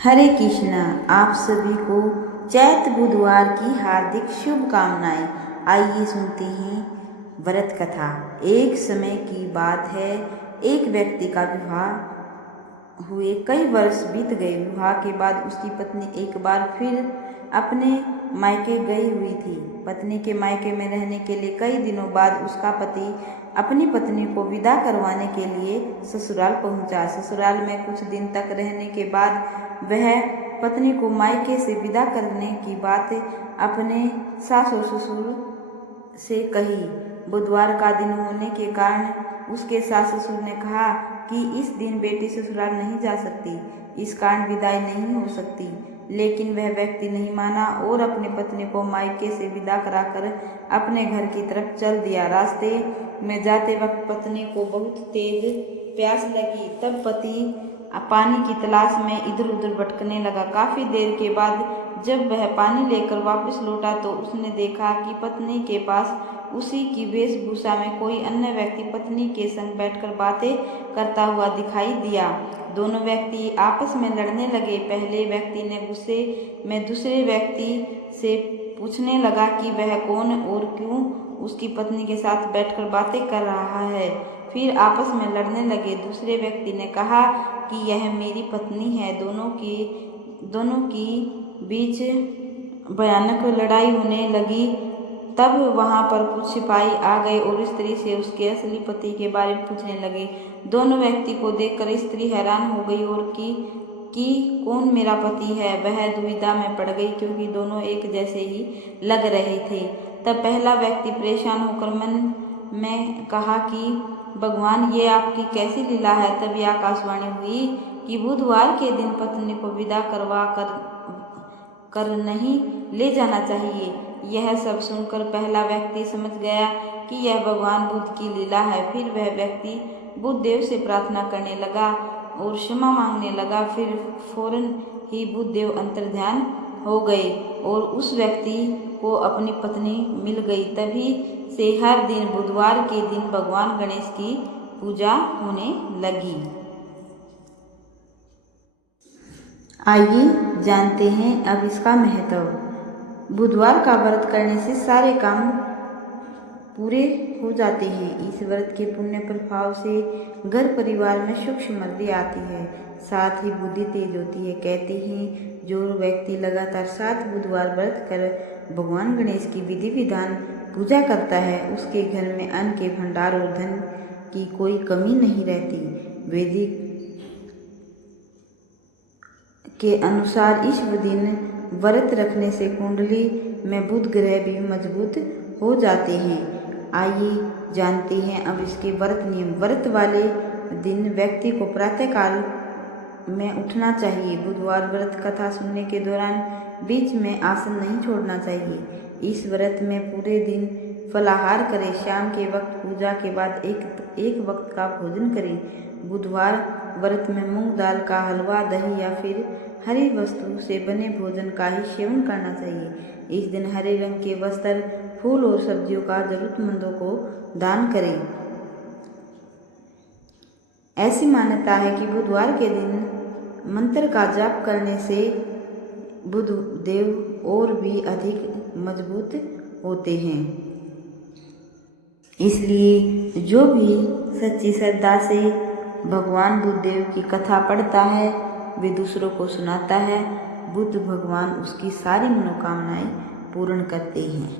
हरे कृष्णा। आप सभी को चैत्र बुधवार की हार्दिक शुभकामनाएं। आइए सुनते हैं व्रत कथा। एक समय की बात है, एक व्यक्ति का विवाह हुए कई वर्ष बीत गए। विवाह के बाद उसकी पत्नी एक बार फिर अपने मायके गई हुई थी। पत्नी के मायके में रहने के लिए कई दिनों बाद उसका पति अपनी पत्नी को विदा करवाने के लिए ससुराल पहुंचा। ससुराल में कुछ दिन तक रहने के बाद वह पत्नी को मायके से विदा करने की बात अपने सास और ससुर से कही। बुधवार का दिन होने के कारण उसके सास ससुर ने कहा कि इस दिन बेटी ससुराल नहीं जा सकती, इस कारण विदाई नहीं हो सकती। लेकिन वह व्यक्ति नहीं माना और अपनी पत्नी को मायके से विदा कराकर अपने घर की तरफ चल दिया। रास्ते में जाते वक्त पत्नी को बहुत तेज प्यास लगी। तब पति पानी की तलाश में इधर उधर भटकने लगा। काफी देर के बाद जब वह पानी लेकर वापस लौटा तो उसने देखा कि पत्नी के पास उसी की वेशभूषा में कोई अन्य व्यक्ति पत्नी के संग बैठकर बातें करता हुआ दिखाई दिया। दोनों व्यक्ति आपस में लड़ने लगे। पहले व्यक्ति ने गुस्से में दूसरे व्यक्ति से पूछने लगा कि वह कौन और क्यों उसकी पत्नी के साथ बैठकर बातें कर रहा है। फिर आपस में लड़ने लगे। दूसरे व्यक्ति ने कहा कि यह मेरी पत्नी है। दोनों की बीच भयानक लड़ाई होने लगी। तब वहां पर कुछ सिपाही आ गए और स्त्री से उसके असली पति के बारे में पूछने लगे। दोनों व्यक्ति को देखकर स्त्री हैरान हो गई और कि कौन मेरा पति है। वह दुविधा में पड़ गई क्योंकि दोनों एक जैसे ही लग रहे थे। तब पहला व्यक्ति परेशान होकर मन में कहा कि भगवान, ये आपकी कैसी लीला है। तभी आकाशवाणी हुई कि बुधवार के दिन पत्नी को विदा करवा कर नहीं ले जाना चाहिए। यह सब सुनकर पहला व्यक्ति समझ गया कि यह भगवान बुद्ध की लीला है। फिर वह व्यक्ति बुद्ध देव से प्रार्थना करने लगा और क्षमा मांगने लगा। फिर फौरन ही बुद्ध देव अंतर्ध्यान हो गए और उस व्यक्ति को अपनी पत्नी मिल गई। तभी से हर दिन बुधवार के दिन भगवान गणेश की पूजा होने लगी। आइए जानते हैं अब इसका महत्व। बुधवार का व्रत करने से सारे काम पूरे हो जाते हैं। इस व्रत के पुण्य प्रभाव से घर परिवार में सुख समृद्धि आती है, साथ ही बुद्धि तेज होती है। कहते हैं जो व्यक्ति लगातार 7 बुधवार व्रत कर भगवान गणेश की विधि विधान पूजा करता है, उसके घर में अन्न के भंडार और धन की कोई कमी नहीं रहती। वैदिक के अनुसार इस दिन व्रत रखने से कुंडली में बुध ग्रह भी मजबूत हो जाते हैं। आइए जानते हैं अब इसके व्रत नियम। व्रत वाले दिन व्यक्ति को प्रातःकाल में उठना चाहिए। बुधवार व्रत कथा सुनने के दौरान बीच में आसन नहीं छोड़ना चाहिए। इस व्रत में पूरे दिन फलाहार करें। शाम के वक्त पूजा के बाद एक वक्त का भोजन करें। बुधवार व्रत में मूंग दाल का हलवा, दही या फिर हरी वस्तु से बने भोजन का ही सेवन करना चाहिए। इस दिन हरे रंग के वस्त्र, फूल और सब्जियों का जरूरतमंदों को दान करें। ऐसी मान्यता है कि बुधवार के दिन मंत्र का जाप करने से बुध देव और भी अधिक मजबूत होते हैं। इसलिए जो भी सच्ची श्रद्धा से भगवान बुद्ध देव की कथा पढ़ता है, वे दूसरों को सुनाता है, बुद्ध भगवान उसकी सारी मनोकामनाएं पूर्ण करते हैं।